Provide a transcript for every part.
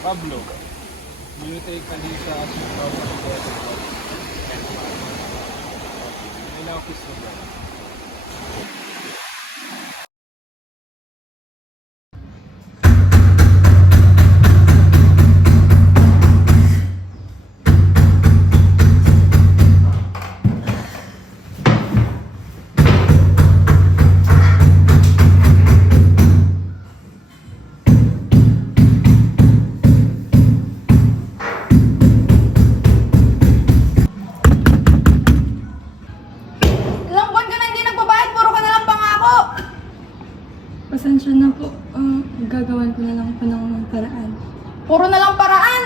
Pablo, will you take Alisa as your daughter? Ilang kiss mo ba? Ilang buwan ka na hindi nagbabayad, puro ka na lang pangako. Pasensya na po. Gagawan ko na lang po ng paraan. Puro na lang paraan.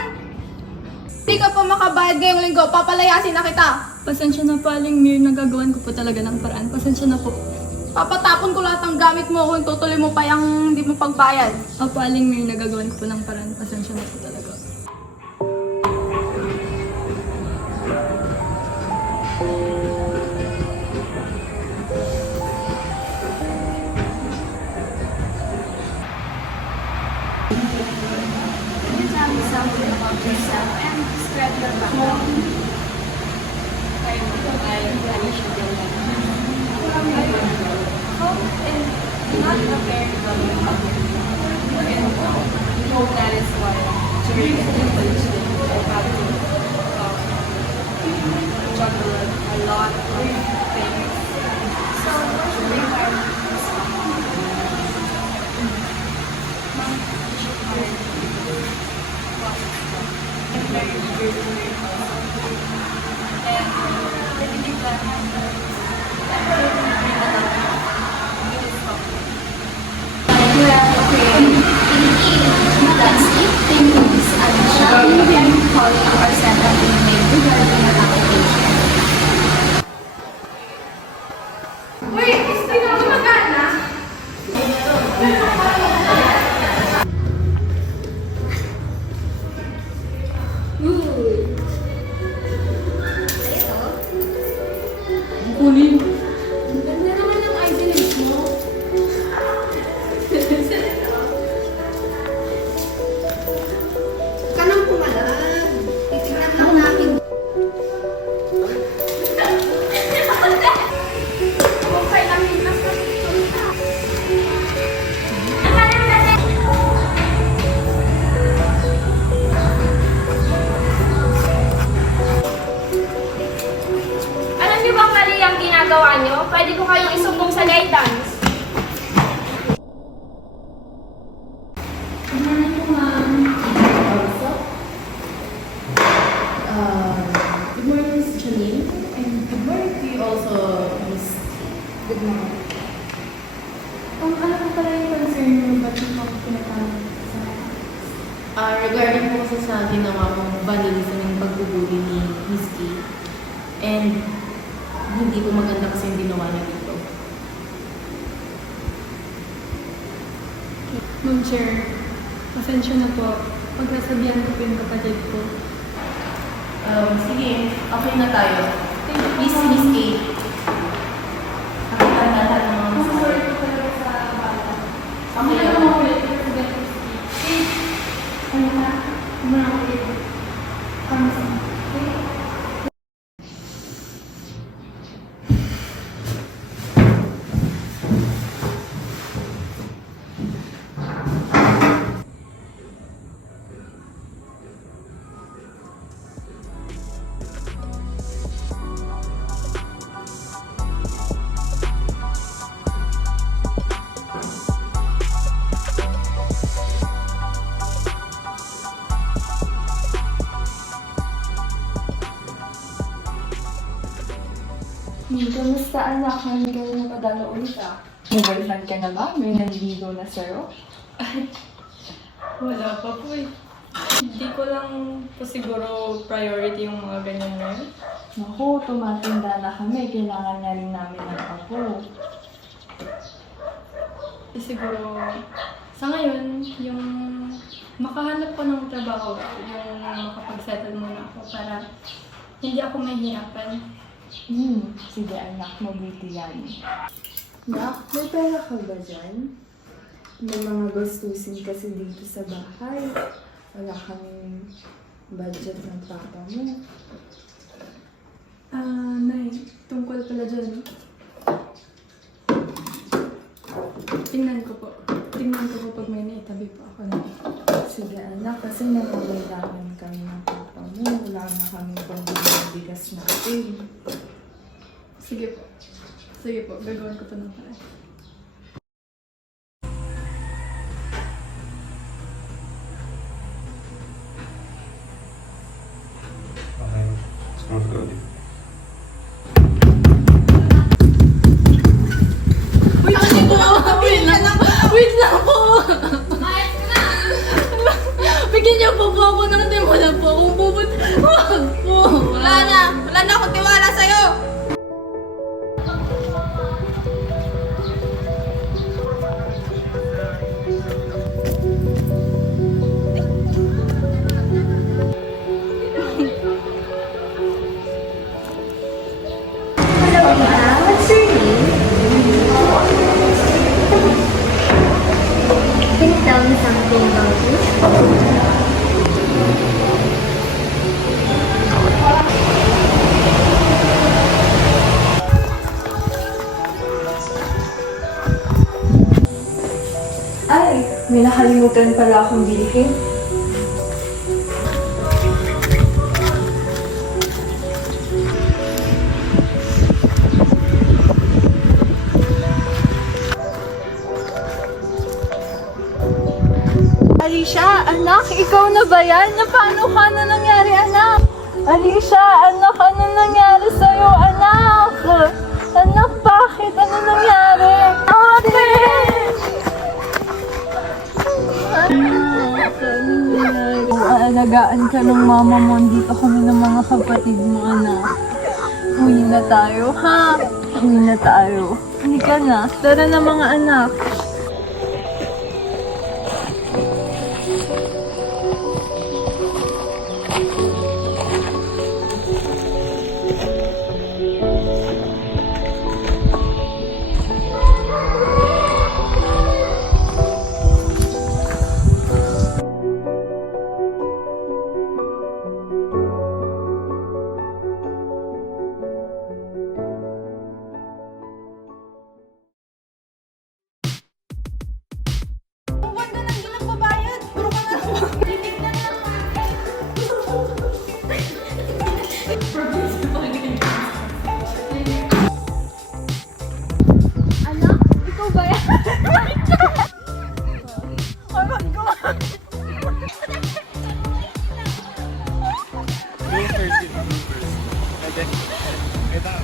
Di ka pa makabayad ngayong linggo, papalayasin na kita. Pasensya na po, Aling Mir. Nagagawan ko po talaga ng paraan. Pasensya na po. Papatapon ko lahat ng gamit mo kung tutuloy mo pa yung hindi mo pagbayad. Opo, Aling Mir. Nagagawan ko po ng paraan. Pasensya na po talaga. Can you tell me something about yourself and describe your background? I'm Alicia Dela. And not a very loving mother. And that is why during the college I had to juggle a lot of things. So during my I'm very eager to learn also. And I believe that will bring a lot of good stuff. You are creating landscape paintings at the shop. You can call our center email regarding your application. Uy, hindi na gumagana. Kunin. Ganda naman yung ideas mo. Ka nang pumalag. Titignan lang namin. Alam niyo bang mali ang ginagawa niyo? Pwede ko kayong isumbong sa guidance. Good morning, Miss Janine. And good morning to you also, Miss. Good morning. Ano po pala yung concern mo? Ba't yung ako pinatawag sa Regarding po kasi sa ginawa mong vandalism ng pagbubuli ni Miss Kay. And hindi po maganda kasi yung ginawa niya dito. Ma'am Chair, pasensya na po. Pagkasabihan ko po yung kapatid ko. Sige, okay na tayo. Please, Miss Kay. Nakita na lahat ng mga masaya. Okay lang. Ano na? Muna ako dito. Kami sa Kamusta anak? Hindi ka na napadala ulit ah. Mobile ka na ba? May naliligo na sa'yo? Wala pa po eh. Hindi ko lang po siguro priority yung mga ganyan na yun. Naku, tumatanda na kami. Kailangan na rin namin ng apo. Siguro, sa ngayon, yung makahanap ko ng trabaho, yung makapag-settle muna ako para hindi ako mahihirapan. Sige anak, mabuti yan. Nak, may pera ka ba dyan? May mga gastusin kasi dito sa bahay. Wala kaming budget ng papa mo. Nay, tungkol pala dyan. Tingnan ko po pag may naitabi po ako na. Sige anak, kasi nangangailangan kami ng papa mo. Wala na kaming pangbigas natin. Sige po, gagawin ko to ng paraan. Okay. Let's go ulit. Wait lang po! Bigyan niyo po ako ng tiwala po akong pupunta. Wag po! Wala na akong tiwala sa'yo. What's your name? Can you tell me something about you? Ay, may nakalimutan pala akong bilhin. Alicia, anak, ikaw na ba yan? Paano ka na nangyari, anak? Alicia, anak, ano nangyari sa'yo, anak? Anak, bakit? Ano nangyari? Ate! Alagaan ka ng mama mo. Dito kami ng mga kapatid mo, anak. Uwi na tayo, ha? Uwi na tayo. Hindi ka na. Tara na mga anak. Buwan ka nang di nagbabayad. Puro ka na lang. Titig na naman. Anak, ikaw ba yan? Oh my God! Go first. I guess. Ito.